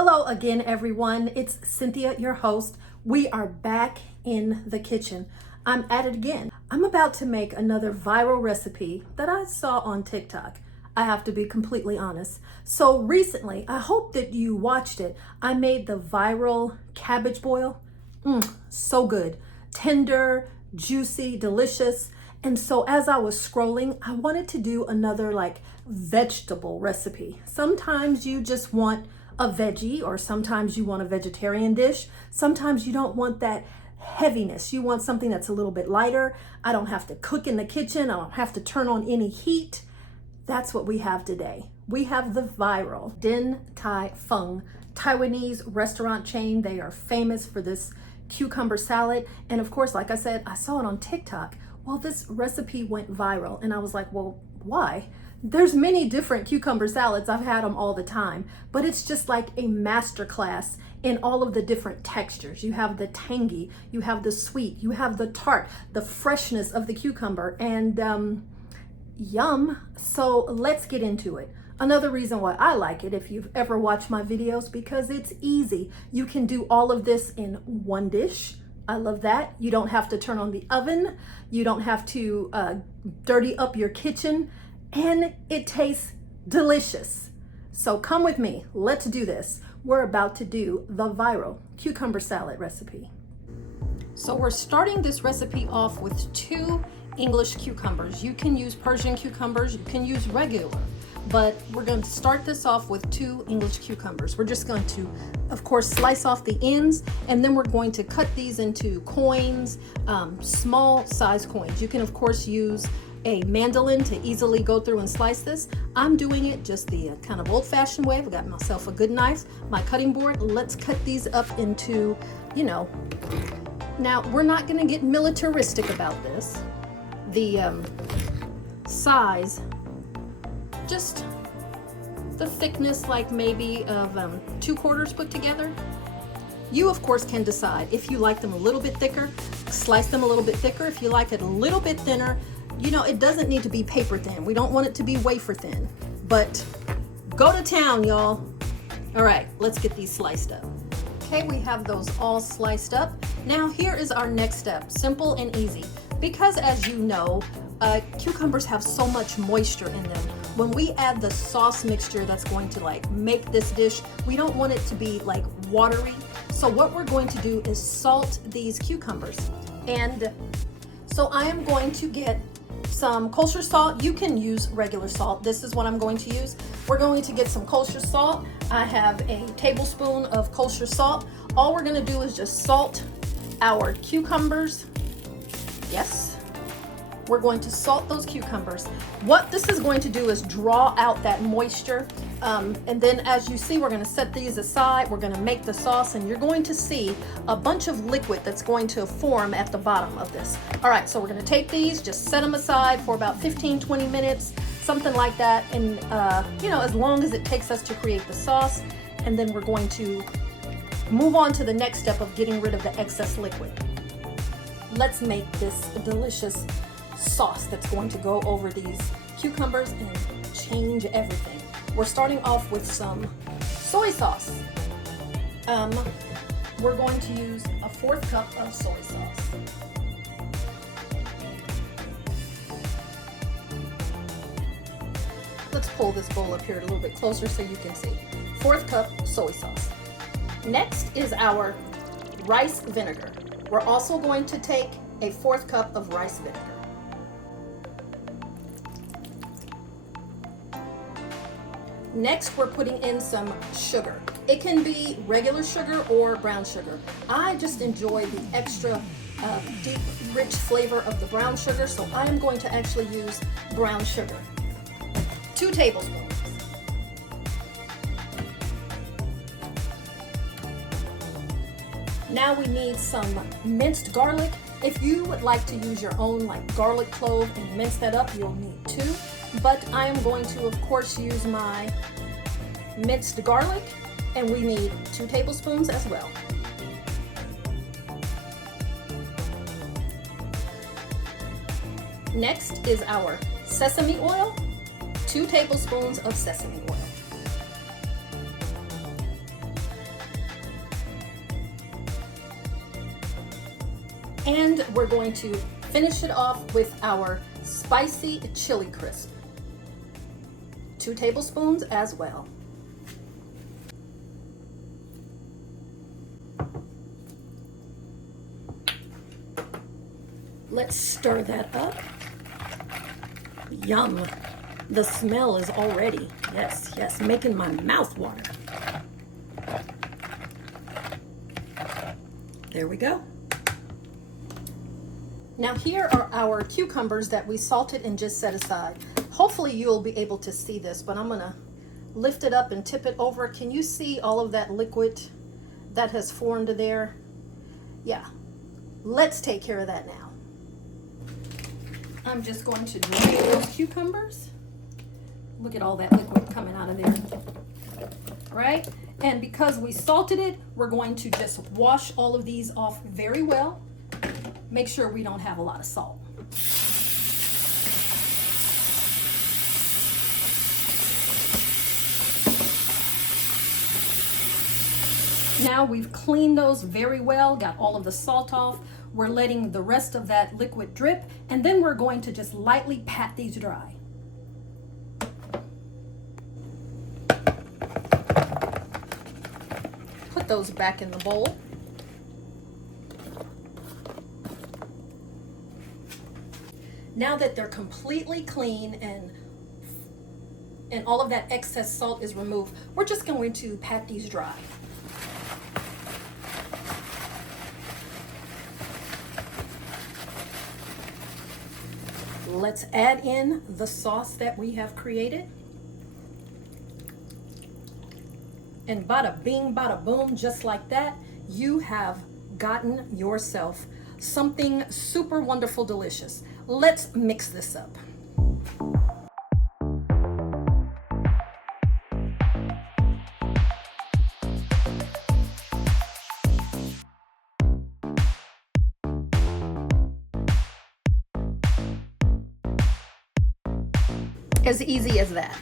Hello again, everyone. It's Cynthia, your host. We are back in the kitchen. I'm at it again. I'm about to make another viral recipe that I saw on TikTok. I have to be completely honest. So recently, I hope that you watched it. I made the viral cabbage boil. So good. Tender, juicy, delicious. And so as I was scrolling, I wanted to do another vegetable recipe. Sometimes you just want a veggie, or sometimes you want a vegetarian dish. Sometimes you don't want that heaviness. You want something that's a little bit lighter. I don't have to cook in the kitchen. I don't have to turn on any heat. That's what we have today. We have the viral Din Tai Fung Taiwanese restaurant chain. They are famous for this cucumber salad. And of course, like I said, I saw it on TikTok. Well, this recipe went viral and I was like, well, why? There's many different cucumber salads. I've had them all the time, but it's just like a masterclass in all of the different textures. You have the tangy, you have the sweet, you have the tart, the freshness of the cucumber, and yum. So let's get into it. Another reason why I like it, if you've ever watched my videos, because it's easy. You can do all of this in one dish. I love that. You don't have to turn on the oven. You don't have to dirty up your kitchen. And it tastes delicious. So come with me, let's do this. We're about to do the viral cucumber salad recipe. So we're starting this recipe off with 2 English cucumbers. You can use Persian cucumbers, you can use regular, but we're going to start this off with 2 English cucumbers. We're just going to, of course, slice off the ends, and then we're going to cut these into coins, small size coins. You can, of course, use a mandolin to easily go through and slice this. I'm doing it just the kind of old-fashioned way. I've got myself a good knife, my cutting board. Let's cut these up into, now we're not going to get militaristic about this. The size, just the thickness, like maybe of 2 quarters put together. You, of course, can decide if you like them a little bit thicker, slice them a little bit thicker. If you like it a little bit thinner, it doesn't need to be paper thin. We don't want it to be wafer thin, but go to town, y'all. All right, let's get these sliced up. Okay, we have those all sliced up. Now here is our next step, simple and easy. Because as you know, cucumbers have so much moisture in them. When we add the sauce mixture that's going to make this dish, we don't want it to be watery. So what we're going to do is salt these cucumbers. And so I am going to get some kosher salt. You can use regular salt. This is what I'm going to use. We're going to get some kosher salt. I have a tablespoon of kosher salt. All we're going to do is just salt our cucumbers. Yes, we're going to salt those cucumbers. What this is going to do is draw out that moisture. And then as you see, we're going to set these aside. We're going to make the sauce, and you're going to see a bunch of liquid that's going to form at the bottom of this. All right, so we're going to take these, just set them aside for about 15-20 minutes, something like that. And as long as it takes us to create the sauce. And then we're going to move on to the next step of getting rid of the excess liquid. Let's make this delicious sauce that's going to go over these cucumbers and change everything. We're starting off with some soy sauce. We're going to use a 4th cup of soy sauce. Let's pull this bowl up here a little bit closer so you can see. 4th cup soy sauce. Next is our rice vinegar. We're also going to take a 4th cup of rice vinegar. Next, we're putting in some sugar. It can be regular sugar or brown sugar. I just enjoy the extra deep, rich flavor of the brown sugar, so I am going to actually use brown sugar. 2 tablespoons. Now we need some minced garlic. If you would like to use your own garlic clove and mince that up, you'll need 2. But I am going to, of course, use my minced garlic, and we need 2 tablespoons as well. Next is our sesame oil, 2 tablespoons of sesame oil. And we're going to finish it off with our spicy chili crisp. 2 tablespoons as well. Let's stir that up. Yum. The smell is already, yes, making my mouth water. There we go. Now here are our cucumbers that we salted and just set aside. Hopefully you'll be able to see this, but I'm gonna lift it up and tip it over. Can you see all of that liquid that has formed there? Yeah, let's take care of that now. I'm just going to drain those cucumbers. Look at all that liquid coming out of there. All right, and because we salted it, we're going to just wash all of these off very well. Make sure we don't have a lot of salt. Now we've cleaned those very well, got all of the salt off. We're letting the rest of that liquid drip, and then we're going to just lightly pat these dry. Put those back in the bowl. Now that they're completely clean and all of that excess salt is removed, we're just going to pat these dry. Let's add in the sauce that we have created. And bada bing, bada boom, just like that, you have gotten yourself something super wonderful, delicious. Let's mix this up. As easy as that.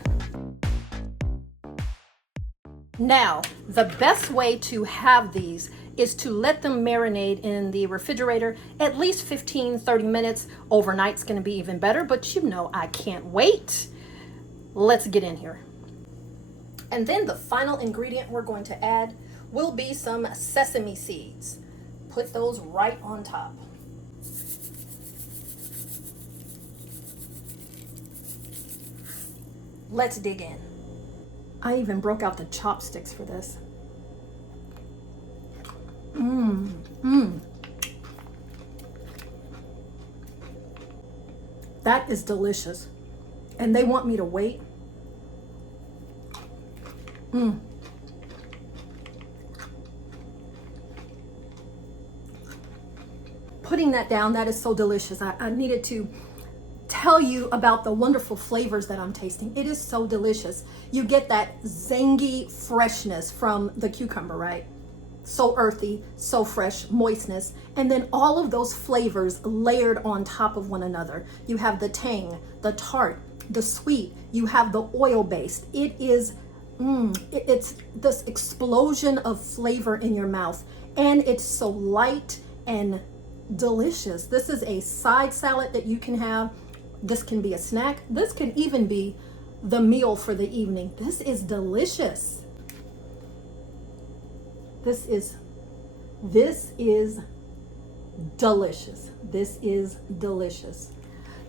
Now, the best way to have these is to let them marinate in the refrigerator at least 15-30 minutes. Overnight's going to be even better, but you know I can't wait. Let's get in here. And then the final ingredient we're going to add will be some sesame seeds. Put those right on top. Let's dig in. I even broke out the chopsticks for this. That is delicious. And they want me to wait. Putting that down, that is so delicious. I needed to tell you about the wonderful flavors that I'm tasting. It is so delicious. You get that zangy freshness from the cucumber, right? So earthy, so fresh, moistness, and then all of those flavors layered on top of one another. You have the tang, the tart, the sweet, you have the oil-based. It is, it's this explosion of flavor in your mouth, and it's so light and delicious. This is a side salad that you can have. This can be a snack. This can even be the meal for the evening. This is delicious. This is delicious. This is delicious.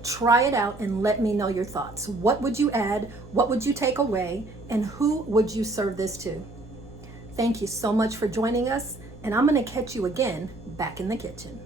Try it out and let me know your thoughts. What would you add? What would you take away? And who would you serve this to? Thank you so much for joining us, and I'm going to catch you again back in the kitchen.